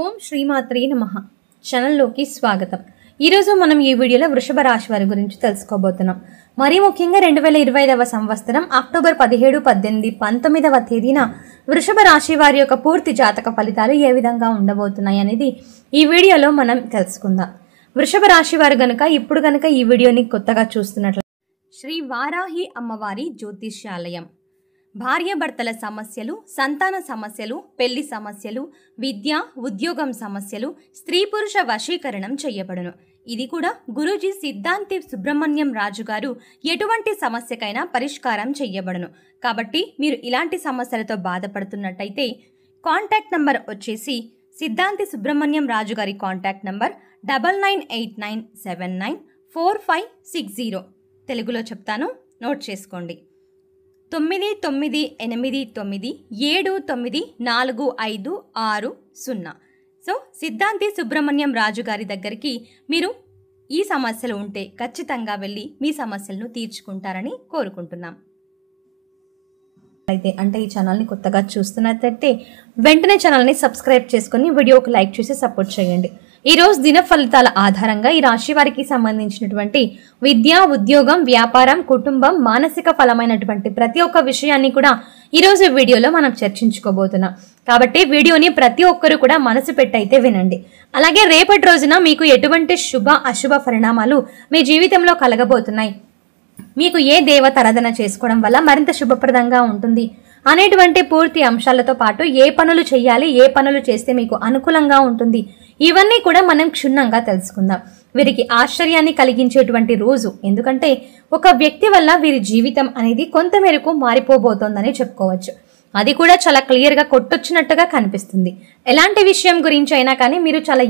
ఓం శ్రీమాత్రే నమః ఛానల్లోకి స్వాగతం. ఈరోజు మనం ఈ వీడియోలో వృషభ రాశి వారి గురించి తెలుసుకోబోతున్నాం. మరీ ముఖ్యంగా 2025వ సంవత్సరం అక్టోబర్ 17, 18, 19వ తేదీన వృషభ రాశి వారి యొక్క పూర్తి జాతక ఫలితాలు ఏ విధంగా ఉండబోతున్నాయి అనేది ఈ వీడియోలో మనం తెలుసుకుందాం. వృషభ రాశి వారు ఇప్పుడు ఈ వీడియోని కొత్తగా చూస్తున్నట్లయితే శ్రీ వారాహి అమ్మవారి జ్యోతిష్యాలయం, భార్యాభర్తల సమస్యలు, సంతాన సమస్యలు, పెళ్లి సమస్యలు, విద్య, ఉద్యోగం సమస్యలు, స్త్రీ పురుష వశీకరణం చేయబడును. ఇది కూడా గురూజీ సిద్ధాంతి సుబ్రహ్మణ్యం రాజు గారు ఎటువంటి సమస్యకైనా పరిష్కారం చేయబడును. కాబట్టి మీరు ఇలాంటి సమస్యలతో బాధపడుతున్నట్టయితే కాంటాక్ట్ నంబర్ వచ్చేసి సిద్ధాంతి సుబ్రహ్మణ్యం రాజు గారి కాంటాక్ట్ నంబర్ 9989794560. తెలుగులో చెప్తాను, నోట్ చేసుకోండి. 9989794560. సో సిద్ధాంతి సుబ్రహ్మణ్యం రాజు గారి దగ్గరికి మీరు ఈ సమస్యలు ఉంటే ఖచ్చితంగా వెళ్ళి మీ సమస్యలను తీర్చుకుంటారని కోరుకుంటున్నాం. అంటే ఈ ఛానల్ని కొత్తగా చూస్తున్నట్లయితే వెంటనే ఛానల్ని సబ్స్క్రైబ్ చేసుకుని వీడియోకి లైక్ చేసి సపోర్ట్ చేయండి. ఈరోజు దిన ఫలితాల ఆధారంగా ఈ రాశి వారికి సంబంధించినటువంటి విద్య, ఉద్యోగం, వ్యాపారం, కుటుంబం, మానసిక ఫలమైనటువంటి ప్రతి ఒక్క విషయాన్ని కూడా ఈరోజు వీడియోలో మనం చర్చించుకోబోతున్నాం. కాబట్టి వీడియోని ప్రతి ఒక్కరు కూడా మనసు పెట్టయితే వినండి. అలాగే రేపటి రోజున మీకు ఎటువంటి శుభ అశుభ పరిణామాలు మీ జీవితంలో కలగబోతున్నాయి, మీకు ఏ దేవత ఆరాధన చేసుకోవడం వల్ల మరింత శుభప్రదంగా ఉంటుంది అనేటువంటి పూర్తి అంశాలతో పాటు ఏ పనులు చేయాలి, ఏ పనులు చేస్తే మీకు అనుకూలంగా ఉంటుంది, ఇవన్నీ కూడా మనం క్షుణ్ణంగా తెలుసుకుందాం. వీరికి ఆశ్చర్యాన్ని కలిగించేటువంటి రోజు, ఎందుకంటే ఒక వ్యక్తి వల్ల వీరి జీవితం అనేది కొంతమేరకు మారిపోబోతోందని చెప్పుకోవచ్చు. అది కూడా చాలా క్లియర్గా కొట్టొచ్చినట్టుగా కనిపిస్తుంది. ఎలాంటి విషయం గురించి అయినా కానీ మీరు చాలా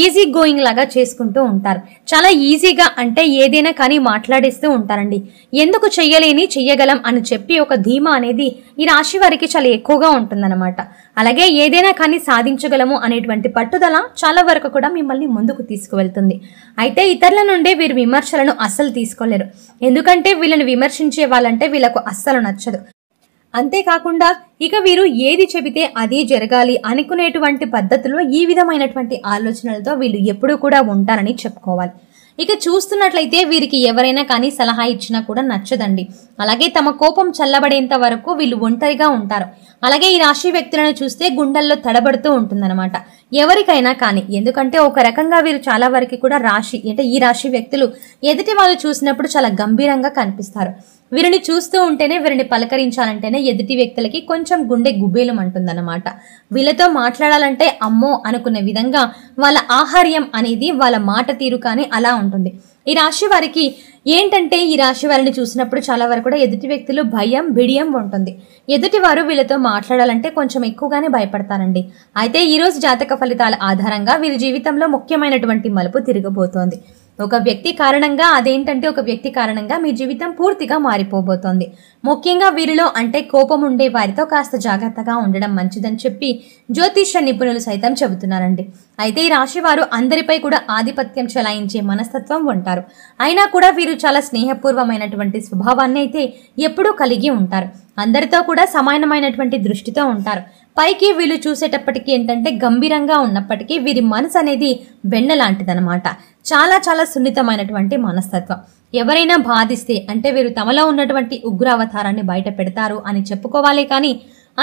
ఈజీ గోయింగ్ లాగా చేసుకుంటూ ఉంటారు. చాలా ఈజీగా అంటే ఏదైనా కానీ మాట్లాడేస్తూ ఉంటారండి. ఎందుకు చెయ్యగలం అని చెప్పి ఒక ధీమా అనేది ఈ రాశి వారికి చాలా ఎక్కువగా ఉంటుందన్నమాట. అలాగే ఏదైనా కానీ సాధించగలము అనేటువంటి పట్టుదల చాలా వరకు కూడా మిమ్మల్ని ముందుకు తీసుకువెళ్తుంది. అయితే ఇతరుల నుండి వీరు విమర్శలను అస్సలు తీసుకోలేరు. ఎందుకంటే వీళ్ళని విమర్శించే వాళ్ళంటే వీళ్ళకు అస్సలు నచ్చదు. అంతేకాకుండా ఇక వీరు ఏది చెబితే అదే జరగాలి అనుకునేటువంటి పద్ధతిలో ఈ విధమైనటువంటి ఆలోచనలతో వీళ్ళు ఎప్పుడూ కూడా ఉంటారని చెప్పుకోవాలి. ఇక చూస్తున్నట్లయితే వీరికి ఎవరైనా కానీ సలహా ఇచ్చినా కూడా నచ్చదండి. అలాగే తమ కోపం చల్లబడేంత వరకు వీళ్ళు ఒంటరిగా ఉంటారు. అలాగే ఈ రాశి వ్యక్తులను చూస్తే గుండెల్లో తడబడుతూ ఉంటుందన్నమాట ఎవరికైనా కానీ. ఎందుకంటే ఒక రకంగా వీరు చాలా వరకు కూడా ఈ రాశి వ్యక్తులు ఎదుటి వాళ్ళు చూసినప్పుడు చాలా గంభీరంగా కనిపిస్తారు. వీరిని చూస్తూ ఉంటేనే, వీరిని పలకరించాలంటేనే ఎదుటి వ్యక్తులకి కొంచెం గుండె గుబేలం అంటుందన్నమాట. వీళ్ళతో మాట్లాడాలంటే అమ్మో అనుకునే విధంగా వాళ్ళ ఆహార్యం అనేది, వాళ్ళ మాట తీరు కానీ అలా ఉంటుంది. ఈ రాశి వారికి ఏంటంటే ఈ రాశి వారిని చూసినప్పుడు చాలా వరకు కూడా ఎదుటి వ్యక్తులు భయం, బిడియం ఉంటుంది. ఎదుటి వారు వీళ్ళతో మాట్లాడాలంటే కొంచెం ఎక్కువగానే భయపడతారండి. అయితే ఈరోజు జాతక ఫలితాల ఆధారంగా వీరి జీవితంలో ముఖ్యమైనటువంటి మలుపు తిరగబోతోంది. ఒక వ్యక్తి కారణంగా మీ జీవితం పూర్తిగా మారిపోబోతోంది. ముఖ్యంగా వీరిలో అంటే కోపం ఉండే వారితో కాస్త జాగ్రత్తగా ఉండడం మంచిదని చెప్పి జ్యోతిష్య నిపుణులు సైతం చెబుతున్నారండి. అయితే ఈ రాశి వారు అందరిపై కూడా ఆధిపత్యం చెలాయించే మనస్తత్వం ఉంటారు. అయినా కూడా వీరు చాలా స్నేహపూర్వమైనటువంటి స్వభావాన్ని అయితే ఎప్పుడూ కలిగి ఉంటారు. అందరితో కూడా సమానమైనటువంటి దృష్టితో ఉంటారు. పైకి వీళ్ళు చూసేటప్పటికీ ఏంటంటే గంభీరంగా ఉన్నప్పటికీ వీరి మనసు అనేది వెన్న లాంటిదనమాట. చాలా చాలా సున్నితమైనటువంటి మనస్తత్వం. ఎవరైనా బాధిస్తే అంటే వీరు తమలో ఉన్నటువంటి ఉగ్రావతారాన్ని బయట పెడతారు అని చెప్పుకోవాలి, కానీ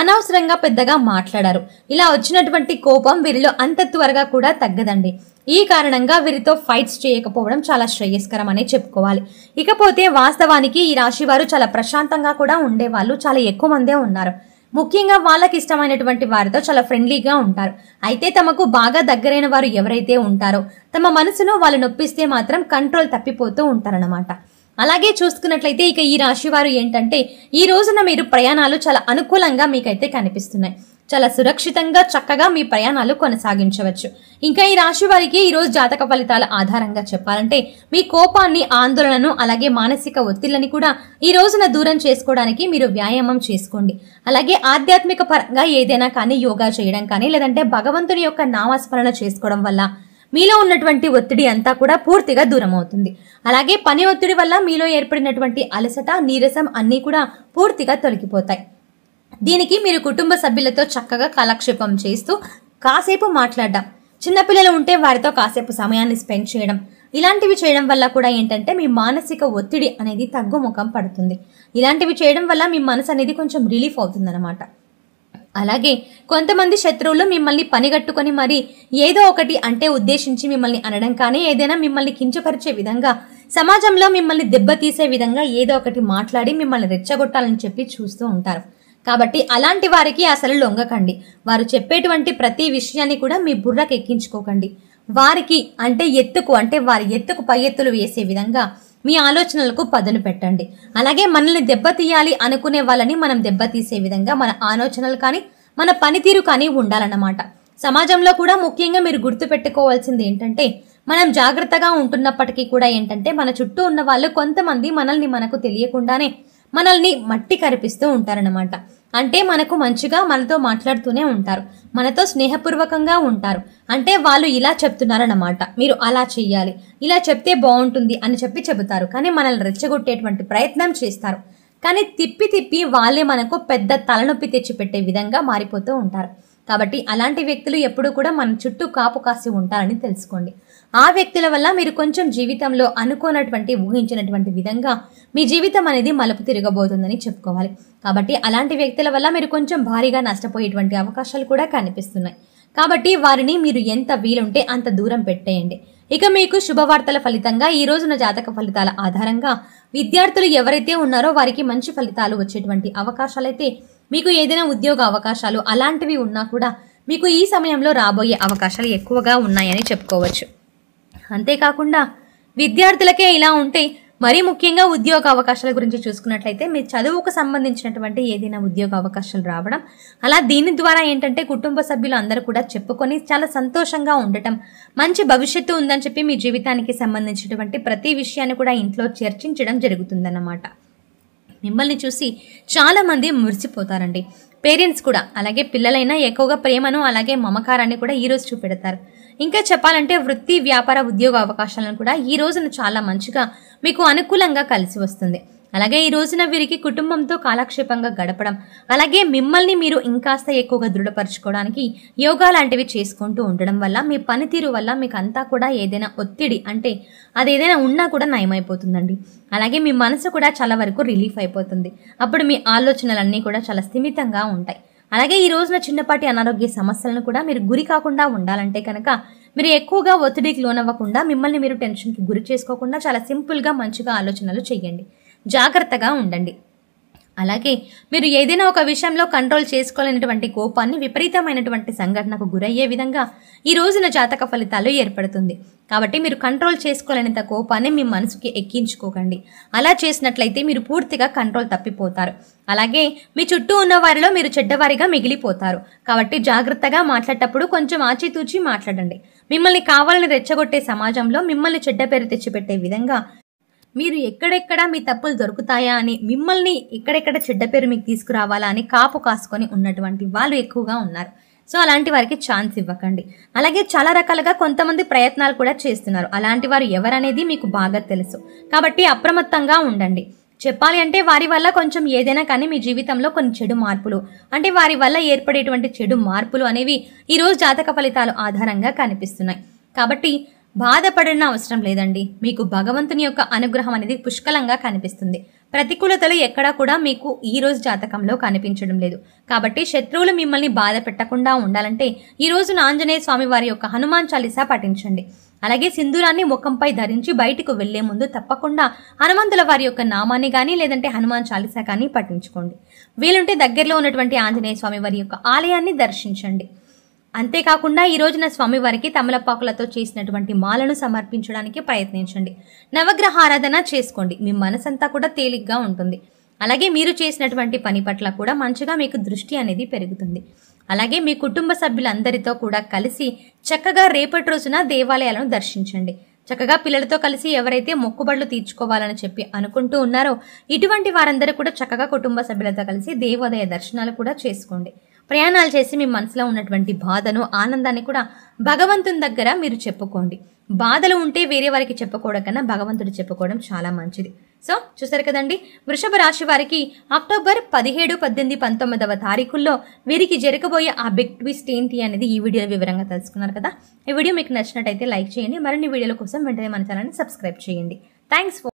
అనవసరంగా పెద్దగా మాట్లాడారు. ఇలా వచ్చినటువంటి కోపం వీరిలో అంత త్వరగా కూడా తగ్గదండి. ఈ కారణంగా వీరితో ఫైట్స్ చేయకపోవడం చాలా శ్రేయస్కరం అనే చెప్పుకోవాలి. ఇకపోతే వాస్తవానికి ఈ రాశి వారు చాలా ప్రశాంతంగా కూడా ఉండేవాళ్ళు చాలా ఎక్కువ మందే ఉన్నారు. ముఖ్యంగా వాళ్ళకి ఇష్టమైనటువంటి వారితో చాలా ఫ్రెండ్లీగా ఉంటారు. అయితే తమకు బాగా దగ్గరైన వారు ఎవరైతే ఉంటారో తమ మనసును వాళ్ళు నొప్పిస్తే మాత్రం కంట్రోల్ తప్పిపోతూ ఉంటారన్నమాట. అలాగే చూసుకున్నట్లయితే ఇక ఈ రాశి వారు ఏంటంటే ఈ రోజున మీరు ప్రయాణాలు చాలా అనుకూలంగా మీకైతే కనిపిస్తున్నాయి. చాలా సురక్షితంగా చక్కగా మీ ప్రయాణాలు కొనసాగించవచ్చు. ఇంకా ఈ రాశి వారికి ఈరోజు జాతక ఫలితాల ఆధారంగా చెప్పాలంటే మీ కోపాన్ని, ఆందోళనను, అలాగే మానసిక ఒత్తిళ్లని కూడా ఈ రోజున దూరం చేసుకోవడానికి మీరు వ్యాయామం చేసుకోండి. అలాగే ఆధ్యాత్మిక పరంగా ఏదైనా కానీ యోగా చేయడం కానీ లేదంటే భగవంతుని యొక్క నామస్మరణ చేసుకోవడం వల్ల మీలో ఉన్నటువంటి ఒత్తిడి అంతా కూడా పూర్తిగా దూరం అవుతుంది. అలాగే పని ఒత్తిడి వల్ల మీలో ఏర్పడినటువంటి అలసట, నీరసం అన్నీ కూడా పూర్తిగా తొలగిపోతాయి. దీనికి మీరు కుటుంబ సభ్యులతో చక్కగా కాలక్షేపం చేస్తూ కాసేపు మాట్లాడడం, చిన్నపిల్లలు ఉంటే వారితో కాసేపు సమయాన్ని స్పెండ్ చేయడం, ఇలాంటివి చేయడం వల్ల కూడా ఏంటంటే మీ మానసిక ఒత్తిడి అనేది తగ్గుముఖం పడుతుంది. ఇలాంటివి చేయడం వల్ల మీ మనసు అనేది కొంచెం రిలీఫ్ అవుతుందన్నమాట. అలాగే కొంతమంది శత్రువులు మిమ్మల్ని పనిగట్టుకొని మరి ఏదో ఒకటి అంటే ఉద్దేశించి మిమ్మల్ని అనడం కానీ, ఏదైనా మిమ్మల్ని కించపరిచే విధంగా, సమాజంలో మిమ్మల్ని దెబ్బతీసే విధంగా ఏదో ఒకటి మాట్లాడి మిమ్మల్ని రెచ్చగొట్టాలని చెప్పి చూస్తూ ఉంటారు. కాబట్టి అలాంటి వారికి అసలు లొంగకండి. వారు చెప్పేటువంటి ప్రతి విషయాన్ని కూడా మీ బుర్రకు ఎక్కించుకోకండి. వారికి వారి ఎత్తుకు పై ఎత్తులు వేసే విధంగా మీ ఆలోచనలకు పదును పెట్టండి. అలాగే మనల్ని దెబ్బతీయాలి అనుకునే వాళ్ళని మనం దెబ్బతీసే విధంగా మన ఆలోచనలు కానీ, మన పనితీరు కానీ ఉండాలన్నమాట. సమాజంలో కూడా ముఖ్యంగా మీరు గుర్తుపెట్టుకోవాల్సింది ఏంటంటే, మనం జాగ్రత్తగా ఉంటున్నప్పటికీ కూడా ఏంటంటే మన చుట్టూ ఉన్న వాళ్ళు కొంతమంది మనకు తెలియకుండానే మనల్ని మట్టి కరిపిస్తూ ఉంటారన్నమాట. అంటే మనకు మంచిగా మనతో మాట్లాడుతూనే ఉంటారు, మనతో స్నేహపూర్వకంగా ఉంటారు. అంటే వాళ్ళు ఇలా చెప్తున్నారన్నమాట, మీరు అలా చెయ్యాలి, ఇలా చెప్తే బాగుంటుంది అని చెబుతారు. కానీ మనల్ని రెచ్చగొట్టేటువంటి ప్రయత్నం చేస్తారు. కానీ తిప్పి వాళ్ళే మనకు పెద్ద తలనొప్పి తెచ్చిపెట్టే విధంగా మారిపోతూ ఉంటారు. కాబట్టి అలాంటి వ్యక్తులు ఎప్పుడూ కూడా మన చుట్టూ కాపు కాసి ఉంటారని తెలుసుకోండి. ఆ వ్యక్తుల వల్ల మీరు కొంచెం జీవితంలో ఊహించినటువంటి విధంగా మీ జీవితం అనేది మలుపు తిరగబోతుందని చెప్పుకోవాలి. కాబట్టి అలాంటి వ్యక్తుల వల్ల మీరు కొంచెం భారీగా నష్టపోయేటువంటి అవకాశాలు కూడా కనిపిస్తున్నాయి. కాబట్టి వారిని మీరు ఎంత వీలుంటే అంత దూరం పెట్టేయండి. ఇక మీకు శుభవార్తల ఫలితంగా ఈ రోజున జాతక ఫలితాల ఆధారంగా విద్యార్థులు ఎవరైతే ఉన్నారో వారికి మంచి ఫలితాలు వచ్చేటువంటి అవకాశాలైతే, మీకు ఏదైనా ఉద్యోగ అవకాశాలు అలాంటివి ఉన్నా కూడా మీకు ఈ సమయంలో రాబోయే అవకాశాలు ఎక్కువగా ఉన్నాయని చెప్పుకోవచ్చు. అంతేకాకుండా విద్యార్థులకే ఇలా ఉంటే మరీ ముఖ్యంగా ఉద్యోగ అవకాశాల గురించి చూసుకున్నట్లయితే, మీ చదువుకు సంబంధించినటువంటి ఏదైనా ఉద్యోగ అవకాశాలు రావడం, అలా దీని ద్వారా ఏంటంటే కుటుంబ సభ్యులు అందరూ కూడా చెప్పుకొని చాలా సంతోషంగా ఉండటం, మంచి భవిష్యత్తు ఉందని చెప్పి మీ జీవితానికి సంబంధించినటువంటి ప్రతి విషయాన్ని కూడా ఇంట్లో చర్చించడం జరుగుతుందన్నమాట. మిమ్మల్ని చూసి చాలామంది మురిసిపోతారండి. పేరెంట్స్ కూడా, అలాగే పిల్లలైనా ఎక్కువగా ప్రేమను అలాగే మమకారాన్ని కూడా ఈరోజు చూపెడతారు. ఇంకా చెప్పాలంటే వృత్తి, వ్యాపార, ఉద్యోగ అవకాశాలను కూడా ఈ రోజున చాలా మంచిగా మీకు అనుకూలంగా కలిసి వస్తుంది. అలాగే ఈ రోజున వీరికి కుటుంబంతో కాలక్షేపంగా గడపడం, అలాగే మిమ్మల్ని మీరు ఇంకాస్త ఎక్కువగా దృఢపరచుకోవడానికి యోగా లాంటివి చేసుకుంటూ ఉండడం వల్ల, మీ పనితీరు వల్ల మీకు అంతా కూడా ఏదైనా ఒత్తిడి అంటే అదేదైనా ఉన్నా కూడా నయమైపోతుందండి. అలాగే మీ మనసు కూడా చాలా వరకు రిలీఫ్ అయిపోతుంది. అప్పుడు మీ ఆలోచనలన్నీ కూడా చాలా స్థిమితంగా ఉంటాయి. అలాగే ఈ రోజున చిన్నపాటి అనారోగ్య సమస్యలను కూడా మీరు గురి కాకుండా ఉండాలంటే కనుక మీరు ఎక్కువగా ఒత్తిడికి లోనవ్వకుండా, మిమ్మల్ని మీరు టెన్షన్కి గురి చేసుకోకుండా చాలా సింపుల్గా మంచిగా ఆలోచనలు చేయండి. జాగ్రత్తగా ఉండండి. అలాగే మీరు ఏదైనా ఒక విషయంలో కంట్రోల్ చేసుకోలేనటువంటి కోపాన్ని విపరీతమైనటువంటి సంఘటనకు గురయ్యే విధంగా ఈ రోజున జాతక ఫలితాలు ఏర్పడుతుంది. కాబట్టి మీరు కంట్రోల్ చేసుకోలేనంత కోపాన్ని మీ మనసుకి ఎక్కించుకోకండి. అలా చేసినట్లయితే మీరు పూర్తిగా కంట్రోల్ తప్పిపోతారు. అలాగే మీ చుట్టూ ఉన్న వారిలో మీరు చెడ్డవారిగా మిగిలిపోతారు. కాబట్టి జాగ్రత్తగా మాట్లాడేటప్పుడు కొంచెం ఆచితూచి మాట్లాడండి. మిమ్మల్ని కావాలని రెచ్చగొట్టే సమాజంలో మిమ్మల్ని చెడ్డ పేరు తెచ్చిపెట్టే విధంగా మీరు ఎక్కడెక్కడ మీ తప్పులు దొరుకుతాయా అని, మిమ్మల్ని ఎక్కడెక్కడ చెడ్డ పేరు మీకు తీసుకురావాలా అని కాపు కాసుకొని ఉన్నటువంటి వాళ్ళు ఎక్కువగా ఉన్నారు. సో అలాంటి వారికి ఛాన్స్ ఇవ్వకండి. అలాగే చాలా రకాలుగా కొంతమంది ప్రయత్నాలు కూడా చేస్తున్నారు. అలాంటి వారు ఎవరనేది మీకు బాగా తెలుసు. కాబట్టి అప్రమత్తంగా ఉండండి. చెప్పాలి అంటే వారి వల్ల కొంచెం ఏదైనా కానీ మీ జీవితంలో కొన్ని చెడు మార్పులు, అంటే వారి వల్ల ఏర్పడేటువంటి చెడు మార్పులు అనేవి ఈరోజు జాతక ఫలితాలు ఆధారంగా కనిపిస్తున్నాయి. కాబట్టి బాధపడిన అవసరం లేదండి. మీకు భగవంతుని యొక్క అనుగ్రహం అనేది పుష్కలంగా కనిపిస్తుంది. ప్రతికూలతలు ఎక్కడా కూడా మీకు ఈ రోజు జాతకంలో కనిపించడం లేదు. కాబట్టి శత్రువులు మిమ్మల్ని బాధ పెట్టకుండా ఉండాలంటే ఈ రోజు ఆంజనేయ స్వామి వారి యొక్క హనుమాన్ చాలీసా పఠించండి. అలాగే సింధూరాన్ని ముఖంపై ధరించి బయటకు వెళ్లే ముందు తప్పకుండా హనుమంతుల వారి యొక్క నామాన్ని కానీ లేదంటే హనుమాన్ చాలీసా కానీ పఠించుకోండి. వీలుంటే దగ్గరలో ఉన్నటువంటి ఆంజనేయ స్వామి వారి యొక్క ఆలయాన్ని దర్శించండి. అంతేకాకుండా ఈ రోజున స్వామివారికి తమలపాకులతో చేసినటువంటి మాలను సమర్పించడానికి ప్రయత్నించండి. నవగ్రహ ఆరాధన చేసుకోండి. మీ మనసంతా కూడా తేలిగ్గా ఉంటుంది. అలాగే మీరు చేసినటువంటి పని పట్ల కూడా మంచిగా మీకు దృష్టి అనేది పెరుగుతుంది. అలాగే మీ కుటుంబ సభ్యులందరితో కూడా కలిసి చక్కగా రేపటి రోజున దేవాలయాలను దర్శించండి. చక్కగా పిల్లలతో కలిసి ఎవరైతే మొక్కుబడులు తీర్చుకోవాలని చెప్పి అనుకుంటూ ఉన్నారో ఇటువంటి వారందరూ కూడా చక్కగా కుటుంబ సభ్యులతో కలిసి దేవాలయ దర్శనాలు కూడా చేసుకోండి. ప్రయాణాలు చేసి మీ మనసులో ఉన్నటువంటి బాధను, ఆనందాన్ని కూడా భగవంతుని దగ్గర మీరు చెప్పుకోండి. బాధలు ఉంటే వేరే వారికి చెప్పుకోవడం కన్నా భగవంతుడు చెప్పుకోవడం చాలా మంచిది. సో చూసారు కదండి, వృషభ రాశి వారికి అక్టోబర్ 17, 18, 19వ తారీఖుల్లో వీరికి జరగబోయే ఆ బిగ్ ట్విస్ట్ ఏంటి అనేది ఈ వీడియోలో వివరంగా తెలుసుకున్నారు కదా. ఈ వీడియో మీకు నచ్చినట్టయితే లైక్ చేయండి. మరిన్ని వీడియోల కోసం వెంటనే మన ఛానల్ని సబ్స్క్రైబ్ చేయండి. Thanks for